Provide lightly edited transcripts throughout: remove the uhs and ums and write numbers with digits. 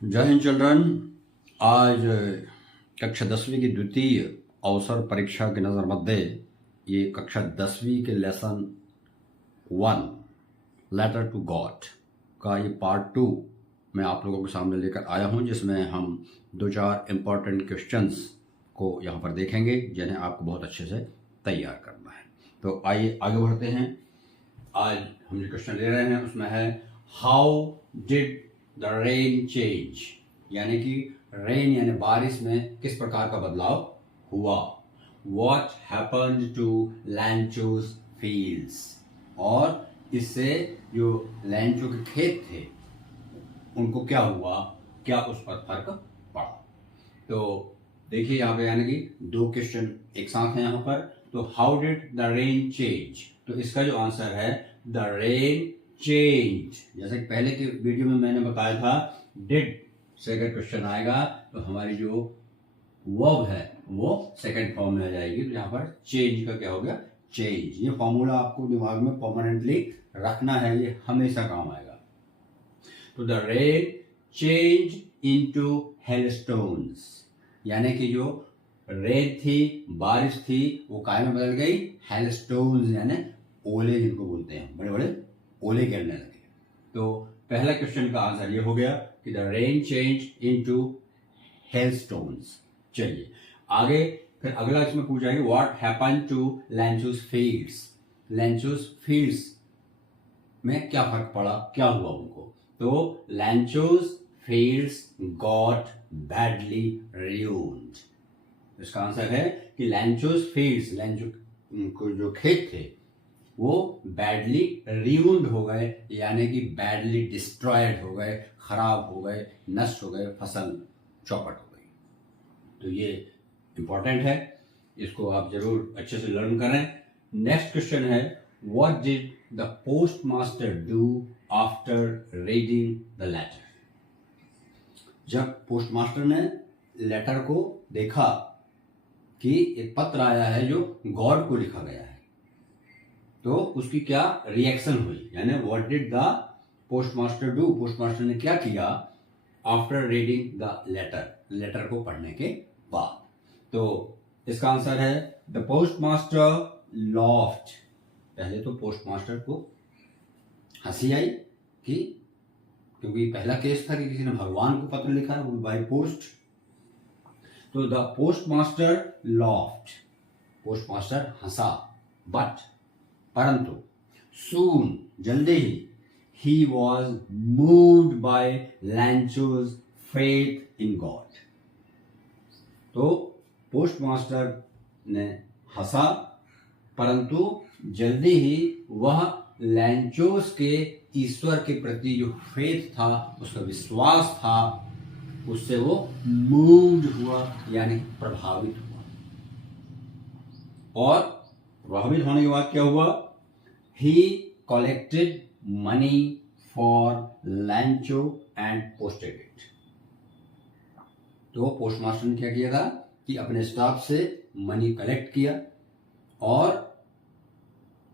जय हिंद चिल्ड्रन। आज कक्षा 10वीं की द्वितीय अवसर परीक्षा की नज़र मध्य ये कक्षा 10वीं के लेसन 1 लेटर टू गॉड का ये पार्ट 2 मैं आप लोगों के सामने लेकर आया हूं, जिसमें हम 2-4 इम्पॉर्टेंट क्वेश्चंस को यहाँ पर देखेंगे जिन्हें आपको बहुत अच्छे से तैयार करना है। तो आइए आगे बढ़ते हैं। आज हम जो क्वेश्चन ले रहे हैं उसमें है how did the rain change, यानी कि रेन यानी बारिश में किस प्रकार का बदलाव हुआ। What happened to Lencho's fields, और इससे जो लैंचो के खेत थे उनको क्या हुआ, क्या उस पर फर्क पड़ा। तो देखिए यहाँ पे यानी कि 2 क्वेश्चन एक साथ हैं यहाँ पर। तो how did the rain change, तो इसका जो आंसर है द रेन चेंज। जैसे कि पहले के वीडियो में मैंने बताया था डिड से अगर क्वेश्चन आएगा तो हमारी जो वर्ब है वो सेकंड फॉर्म में आ जाएगी। तो यहाँ पर चेंज का क्या हो गया, चेंज। ये फॉर्मूला आपको दिमाग में परमानेंटली रखना है, ये हमेशा काम आएगा। तो द रेन चेंज इनटू हेलस्टोन्स, यानी कि जो रेन थी, बारिश थी, वो काय में बदल गई, हेलस्टोन्स यानी ओले जिनको बोलते हैं, बड़े बड़े ओले गिरने लगे। तो पहला क्वेश्चन का आंसर ये हो गया कि the rain change into hailstones. चलिए आगे, फिर अगला इसमें पूछा है what happen to Lencho's fields. Lencho's fields में क्या फर्क पड़ा, क्या हुआ उनको। तो Lencho's fields got badly ruined। इसका आंसर है कि लैंचोस फील्ड्स, लैंचो जो खेत थे वो बैडली ruined हो गए, यानी कि बैडली डिस्ट्रॉयड हो गए, खराब हो गए, नष्ट हो गए, फसल चौपट हो गई। तो ये इंपॉर्टेंट है, इसको आप जरूर अच्छे से लर्न करें। नेक्स्ट क्वेश्चन है what did the post master do after reading the letter. जब पोस्ट मास्टर ने लेटर को देखा कि एक पत्र आया है जो गॉड को लिखा गया है, तो उसकी क्या रिएक्शन हुई, यानी what did the post master do, post master ने क्या किया after reading the letter, letter को पढ़ने के बाद। तो इसका आंसर है द पोस्ट मास्टर लॉफ्ट। पहले तो पोस्ट मास्टर को हंसी आई कि क्योंकि पहला केस था कि किसी ने भगवान को पत्र लिखा है, वो बाय पोस्ट। तो the post master laughed, post master हंसा, बट परंतु सून जल्दी ही was moved by Lencho's faith in God. तो पोस्ट मास्टर ने हंसा, परंतु जल्दी ही वह लैंचोस के ईश्वर के प्रति जो फेथ था, उसका विश्वास था, उससे वो मूव्ड हुआ, यानी प्रभावित हुआ। और प्रभावित होने के बाद क्या हुआ, ही collected money for लैंचो and posted it. तो पोस्ट मास्टर ने क्या किया था कि अपने स्टाफ से मनी कलेक्ट किया और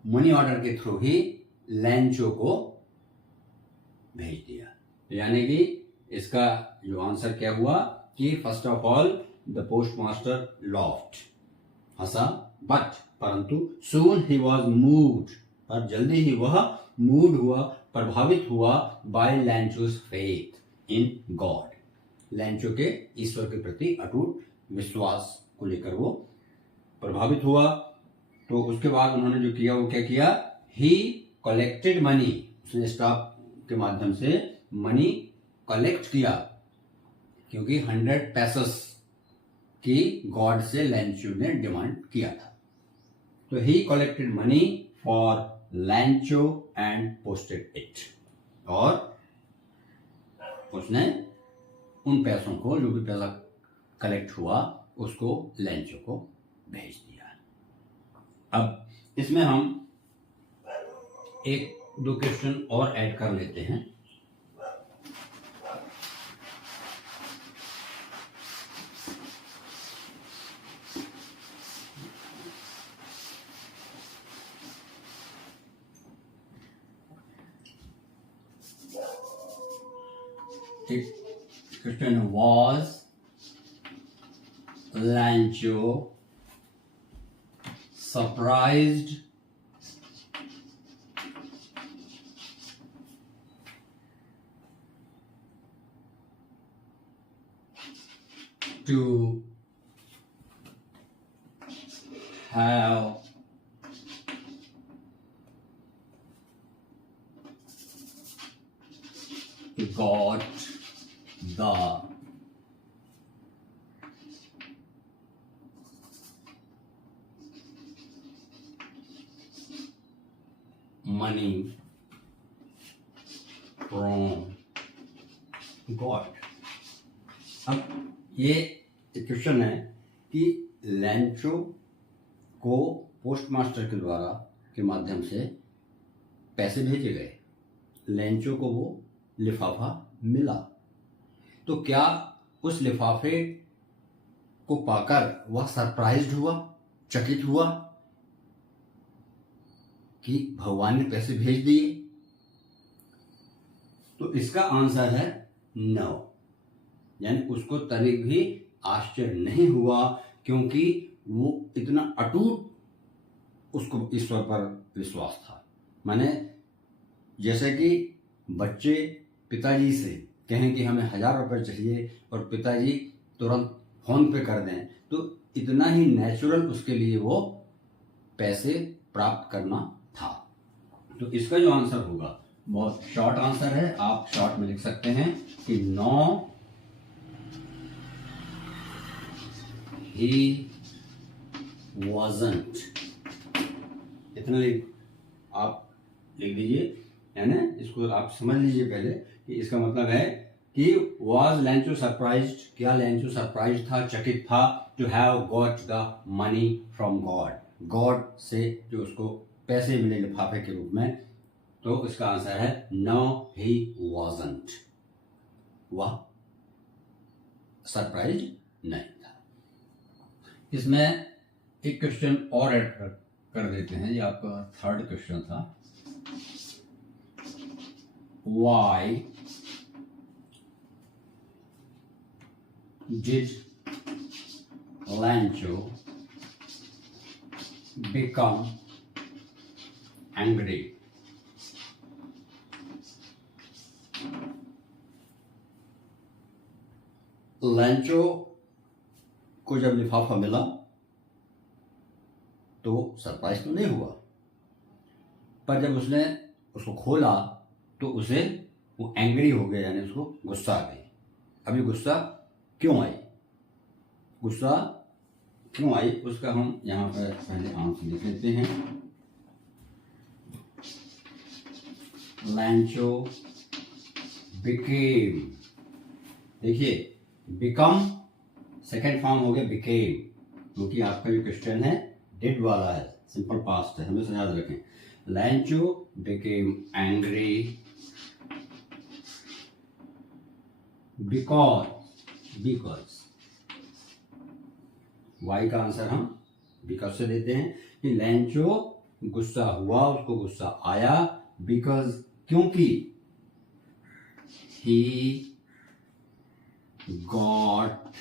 मनी ऑर्डर के थ्रू ही लैंचो को भेज दिया। यानी कि इसका जो आंसर क्या हुआ कि first of all the post master loft, Hansa, but परंतु सून ही वॉज मूव्ड, पर जल्दी ही वह मूव्ड हुआ, प्रभावित हुआ by Lencho's faith in God, Lencho के ईश्वर के प्रति अटूट विश्वास को लेकर वो प्रभावित हुआ। तो उसके बाद उन्होंने जो किया वो क्या किया, ही कलेक्टेड मनी, उसने स्टाफ के माध्यम से मनी कलेक्ट किया, क्योंकि 100 पैसेस की गॉड से लैंचो ने डिमांड किया था। तो ही collected money for लैंचो and posted it, और उसने उन पैसों को, जो भी पैसा कलेक्ट हुआ, उसको लैंचो को भेज दिया। अब इसमें हम 1-2 क्वेश्चन और ऐड कर लेते हैं। Question was लैंचो surprised to have got the money from God. अब ये एक क्वेश्चन है कि लैंचो को पोस्ट मास्टर के द्वारा के माध्यम से पैसे भेजे गए, लैंचो को वो लिफाफा मिला, तो क्या उस लिफाफे को पाकर वह सरप्राइज्ड हुआ, चकित हुआ कि भगवान ने पैसे भेज दिए? तो इसका आंसर है नो, यानी उसको तनिक भी आश्चर्य नहीं हुआ, क्योंकि वो इतना अटूट उसको ईश्वर पर विश्वास था। माने जैसे कि बच्चे पिताजी से कहें कि हमें 1000 रुपये चाहिए और पिताजी तुरंत फोन पे कर दें, तो इतना ही नेचुरल उसके लिए वो पैसे प्राप्त करना था। तो इसका जो आंसर होगा बहुत शॉर्ट आंसर है, आप शॉर्ट में लिख सकते हैं कि नो ही wasn't, इतना आप लिख दीजिए, है ना। इसको आप समझ लीजिए पहले कि इसका मतलब है कि was लैंचो सरप्राइज्ड, क्या लैंचो सरप्राइज था, चकित था, to have got the money from God, God से जो उसको पैसे मिले लिफाफे के रूप में। तो इसका आंसर है नो ही wasn't, वह सरप्राइज नहीं था। इसमें एक क्वेश्चन और ऐड कर देते हैं, ये आपका थर्ड क्वेश्चन था। Why did Lancho become angry? लैंचो को जब लिफाफा मिला तो सरप्राइज तो नहीं हुआ, पर जब उसने उसको खोला तो उसे वो एंग्री हो गया, यानी उसको गुस्सा आ गई। अभी गुस्सा क्यों आई, गुस्सा क्यों आई उसका हम यहाँ पर पहले आंसर लिख लेते हैं। लैंचो बिकेम, देखिए बिकम सेकेंड फॉर्म हो गया बिकेम, क्योंकि आपका जो क्वेश्चन है डिड वाला है, सिंपल पास्ट है, हमेशा याद रखें। Lencho became angry because why का आंसर हम बिकॉज से देते हैं कि लैंचो गुस्सा हुआ, उसको गुस्सा आया, बिकॉज क्योंकि ही got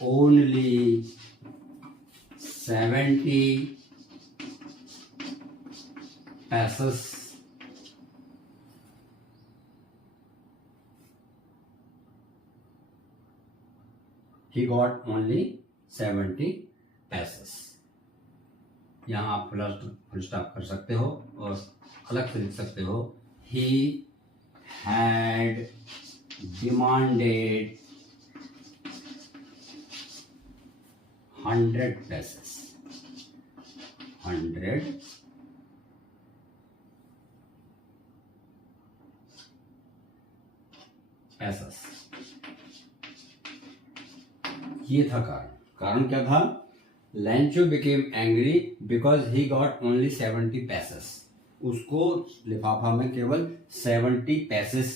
only 70 pesos he got only 70 pesos। यहाँ आप फुल स्टॉप कर सकते हो और अलग से लिख सकते हो he had demanded 100 pesos, 100 pesos। ये था कारण क्या था? लैंचो became angry because he got only 70 pesos, उसको लिफाफा में केवल 70 pesos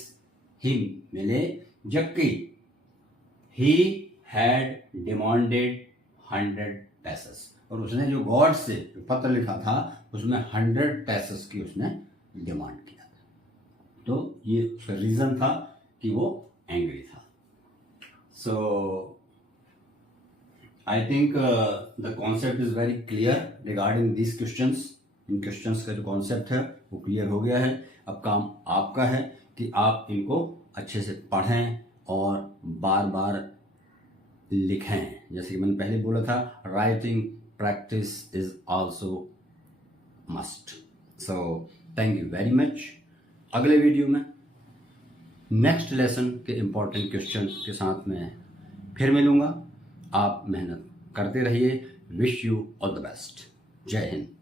ही मिले, जबकि ही हैड डिमांडेड 100 pesos, और उसने जो गॉड से जो पत्र लिखा था उसमें 100 pesos की उसने डिमांड किया था। तो ये उसका रीजन था कि वो एंग्री था। So I think the concept is very clear regarding these questions. In questions का जो कॉन्सेप्ट है वो क्लियर हो गया है. अब काम आपका है कि आप इनको अच्छे से पढ़ें और बार बार लिखें. जैसे कि मैंने पहले बोला था, writing practice is also must. So thank you very much. अगले वीडियो में नेक्स्ट लेसन के इम्पोर्टेंट क्वेश्चन के साथ मैं फिर मिलूंगा. आप मेहनत करते रहिए. Wish you all the best. जय हिंद.